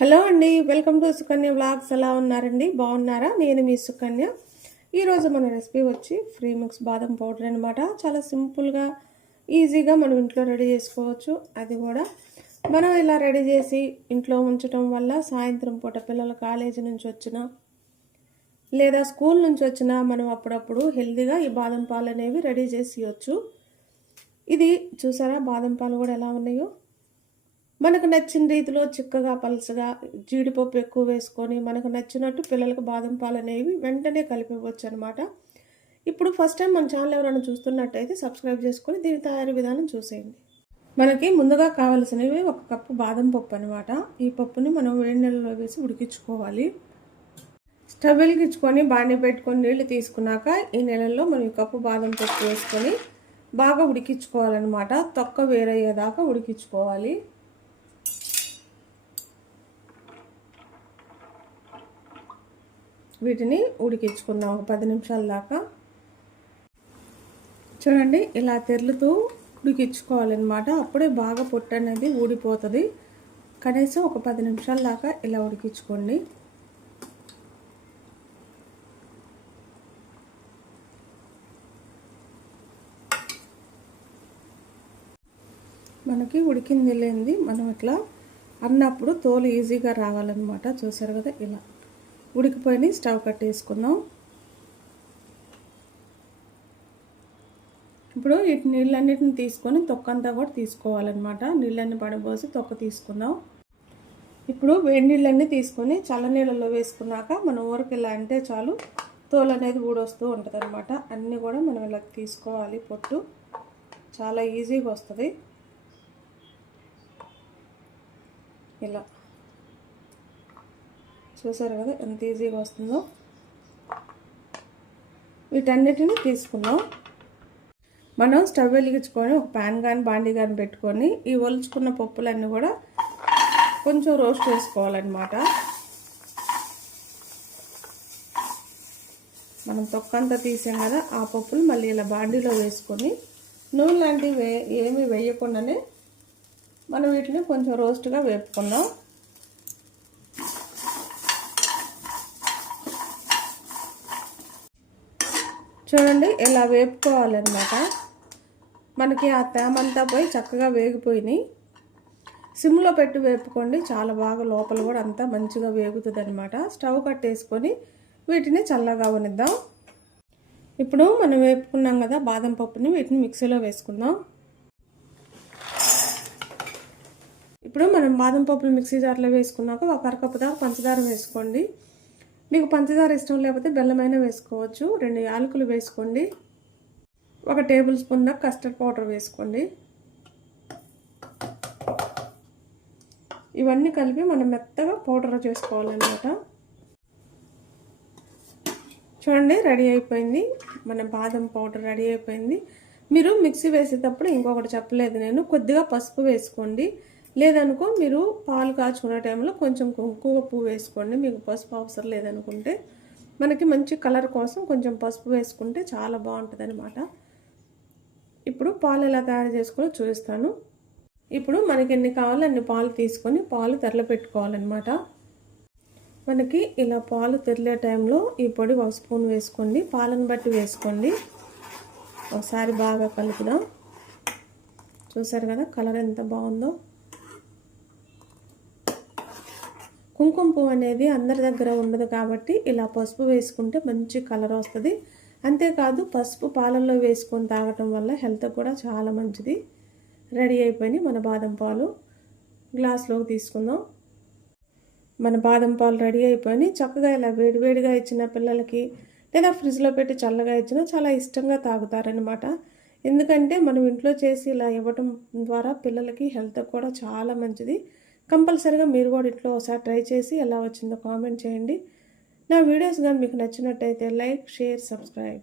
Hello అండి welcome to Sukanya blogs ఎలా ఉన్నారండి? బాగున్నారా? నేను మీ సుకన్య. ఈరోజు మన రెసిపీ వచ్చి ఫ్రీ మిక్స్ బాదం పౌడర్ అనమాట చాలా సింపుల్గా ఈజీగా మనం ఇంట్లో రెడీ చేసుకోవచ్చు. అది కూడా మనం ఇలా రెడీ చేసి ఇంట్లో ఉంచడం వల్ల సాయంత్రం పూట పిల్లలు కాలేజీ నుంచి వచ్చినా లేదా స్కూల్ నుంచి వచ్చినా మనం అప్పుడప్పుడు హెల్తీగా ఈ బాదం పాలు అనేవి రెడీ చేసి ఇవ్వచ్చు ఇది చూసారా? బాదం పాలు కూడా ఎలా ఉన్నాయో? మనకు నచ్చిన రీతిలో చిక్కగా పలసగా జీడిపప్పు ఎక్కువ వేసుకొని మనకు నచ్చినట్టు పిల్లలకు బాదం పాలు అనేవి వెంటనే కలిపివచ్చు అనమాట ఇప్పుడు ఫస్ట్ టైం మన ఛానల్ ఎవరైనా చూస్తున్నట్టయితే సబ్స్క్రైబ్ చేసుకొని దీని తయారీ విధానం చూసేయండి. మనకి ముందుగా కావలసినవి ఒక కప్పు బాదం పప్పు అనమాట ఈ పప్పుని మనం వేడి నీళ్ళలో వేసి ఉడికించుకోవాలి. స్టవ్ వెలిగించుకొని బాగానే పెట్టుకొని నీళ్ళు తీసుకున్నాక ఈ నెలల్లో మనం ఈ కప్పు బాదం పప్పు వేసుకొని బాగా ఉడికించుకోవాలన్నమాట. తొక్క వేరయ్యేదాకా ఉడికించుకోవాలి. వీటిని ఉడికించుకుందాం ఒక పది నిమిషాల దాకా. చూడండి ఇలా తెరులుతూ ఉడికించుకోవాలన్నమాట. అప్పుడే బాగా పొట్టు అనేది ఊడిపోతుంది. కనీసం ఒక పది నిమిషాల దాకా ఇలా ఉడికించుకోండి. మనకి ఉడికింది లేనిది మనం ఇట్లా అన్నప్పుడు తోలు ఈజీగా రావాలన్నమాట. చూసారు కదా ఇలా. ఉడికిపోయి స్టవ్ కట్టేసుకుందాం. ఇప్పుడు ఇటు నీళ్ళన్నిటిని తీసుకొని తొక్కంతా కూడా తీసుకోవాలన్నమాట. నీళ్ళన్ని పడబోసి తొక్క తీసుకుందాం. ఇప్పుడు వేడి నీళ్ళన్నీ తీసుకొని చల్ల నీళ్ళలో వేసుకున్నాక మనం ఊరికి ఇలా అంటే చాలు తోలు అనేది ఊడొస్తూ ఉంటుంది అనమాట అన్నీ కూడా మనం ఇలా తీసుకోవాలి పొట్టు. చాలా ఈజీగా వస్తుంది. ఇలా. చూసారు కదా ఎంత ఈజీగా వస్తుందో? వీటన్నిటిని తీసుకుందాం. మనం స్టవ్ వెలిగించుకొని ఒక ప్యాన్ కానీ బాండీ కానీ పెట్టుకొని ఈ ఒలుచుకున్న పప్పులన్నీ కూడా కొంచెం రోస్ట్ చేసుకోవాలన్నమాట. మనం తొక్కంతా తీసాం కదా ఆ పప్పులు మళ్ళీ ఇలా బాండీలో వేసుకొని నూనె లాంటివి వే ఏమీ వేయకుండానే మనం వీటిని కొంచెం రోస్ట్గా వేపుకుందాం. చూడండి ఇలా వేపుకోవాలన్నమాట. మనకి ఆ తేమంతా పోయి చక్కగా వేగిపోయినాయి. సిమ్లో పెట్టి వేపుకోండి చాలా బాగా లోపల కూడా అంతా మంచిగా వేగుతుంది అనమాట స్టవ్ కట్టేసుకొని వీటిని చల్లగా ఉనిద్దాం ఇప్పుడు మనం వేపుకున్నాం కదా బాదం పప్పుని వీటిని మిక్సీలో వేసుకుందాం. ఇప్పుడు మనం బాదం పప్పులు మిక్సీ జార్లో వేసుకున్నాక ఒక అరకప్పు దాకా పంచదార వేసుకోండి. మీకు పంచదార ఇష్టం లేకపోతే బెల్లమైనా వేసుకోవచ్చు. రెండు యాలకులు వేసుకోండి. ఒక టేబుల్ స్పూన్ దాకా కస్టర్డ్ పౌడర్ వేసుకోండి. ఇవన్నీ కలిపి మనం మెత్తగా పౌడర్ చేసుకోవాలన్నమాట. చూడండి రెడీ అయిపోయింది. మన బాదం పౌడర్ రెడీ అయిపోయింది. మీరు మిక్సీ వేసేటప్పుడు ఇంకొకటి చెప్పలేదు నేను. కొద్దిగా పసుపు వేసుకోండి. లేదనుకో మీరు పాలు కాచుకునే టైంలో కొంచెం కుంకుమ పువ్వు వేసుకోండి. మీకు పసుపు అవసరం లేదనుకుంటే మనకి మంచి కలర్ కోసం కొంచెం పసుపు వేసుకుంటే చాలా బాగుంటుంది అనమాట ఇప్పుడు పాలు ఎలా తయారు చేసుకోవాలో చూపిస్తాను. ఇప్పుడు మనకి ఎన్ని కావాలో అన్ని పాలు తీసుకొని పాలు తెరల పెట్టుకోవాలన్నమాట. మనకి ఇలా పాలు తెరలే టైంలో ఈ పొడి ఒక స్పూన్ వేసుకోండి. పాలను బట్టి వేసుకోండి. ఒకసారి బాగా కలుపుదాం. చూసారు కదా కలర్ ఎంత బాగుందో? కుంకుమ పువ్వు అనేది అందరి దగ్గర ఉండదు కాబట్టి ఇలా పసుపు వేసుకుంటే మంచి కలర్ వస్తుంది. అంతేకాదు పసుపు పాలల్లో వేసుకొని తాగటం వల్ల హెల్త్ కూడా చాలా మంచిది. రెడీ అయిపోయి మన బాదం పాలు. గ్లాస్లోకి తీసుకుందాం. మన బాదం పాలు రెడీ అయిపోయి చక్కగా ఇలా వేడివేడిగా ఇచ్చిన పిల్లలకి లేదా ఫ్రిడ్జ్లో పెట్టి చల్లగా ఇచ్చినా చాలా ఇష్టంగా తాగుతారనమాట ఎందుకంటే మనం ఇంట్లో చేసి ఇలా ఇవ్వటం ద్వారా పిల్లలకి హెల్త్ కూడా చాలా మంచిది. కంపల్సరీగా మీరు కూడా ఇంట్లో ఒకసారి ట్రై చేసి ఎలా వచ్చిందో కామెంట్ చేయండి. నా వీడియోస్ కానీ మీకు నచ్చినట్టయితే లైక్ షేర్ సబ్స్క్రైబ్.